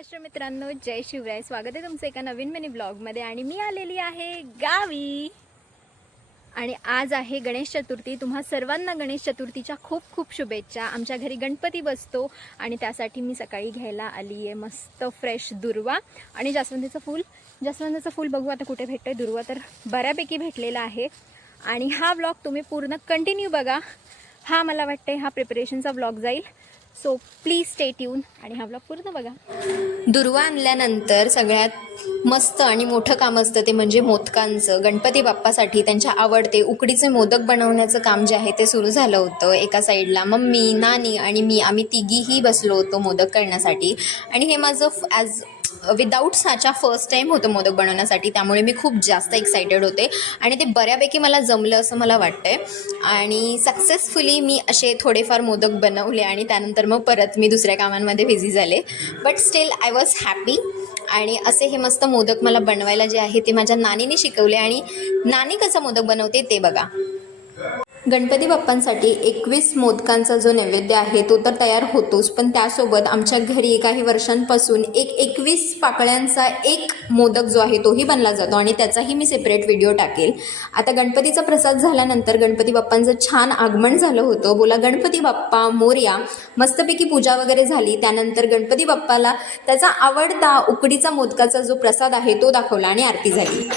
महाराष्ट्र मित्रांनो, जय शिवराय. स्वागत आहे तुमचं एका नवीन मिनी ब्लॉगमध्ये. आणि मी आलेली आहे गावी. आणि आज आहे गणेश चतुर्थी. तुम्हा सर्वांना गणेश चतुर्थीच्या खूप खूप शुभेच्छा. आमच्या घरी गणपती बसतो आणि त्यासाठी मी सकाळी घ्यायला आली आहे मस्त फ्रेश दुर्वा आणि जास्वंदाचं फूल बघू आता कुठे भेटतंय. दुर्वा तर बऱ्यापैकी भेटलेला आहे. आणि हा ब्लॉग तुम्ही पूर्ण कंटिन्यू बघा. हा मला वाटते हा प्रिपरेशनचा ब्लॉग जाईल. सो प्लीज स्टे ट्यून आणि हा ब्लॉग पूर्ण बघा. दुर्वा आणल्यानंतर सगळ्यात मस्त आणि मोठं काम असतं ते म्हणजे मोदकांचं. गणपती बाप्पासाठी त्यांच्या आवडते उकडीचे मोदक बनवण्याचं काम जे आहे ते सुरू झालं होतं. एका साईडला मम्मी, नानी आणि मी आम्ही तिघीही बसलो होतो मोदक करण्यासाठी. आणि हे माझं विदाऊट साचा फर्स्ट टाईम होतं मोदक बनवण्यासाठी, त्यामुळे मी खूप जास्त एक्सायटेड होते आणि ते बऱ्यापैकी मला जमलं असं मला वाटतंय. आणि सक्सेसफुली मी असे थोडेफार मोदक बनवले आणि त्यानंतर मग परत मी दुसऱ्या कामांमध्ये बिझी झाले. But still I was happy. आणि असे हे मस्त मोदक मला बनवायला जे आहे ते माझ्या नानीने शिकवले. आणि नानी कसा मोदक बनवते ते बघा. गणपती बाप्पांसाठी 21 मोदकांचा जो नैवेद्य आहे तो तर तयार होतोच, पण त्यासोबत आमच्या घरी काही वर्षांपासून 21 पाकळ्यांचा एक मोदक जो आहे तोही बनला जातो आणि त्याचाही मी सेपरेट व्हिडिओ टाकेल. आता गणपतीचा प्रसाद झाल्यानंतर गणपती बाप्पांचं छान आगमन झालं होतं. बोला गणपती बाप्पा मोरया. मस्तपैकी पूजा वगैरे झाली. त्यानंतर गणपती बाप्पाला त्याचा आवडता उकडीचा मोदकाचा जो प्रसाद आहे तो दाखवला आणि आरती झाली.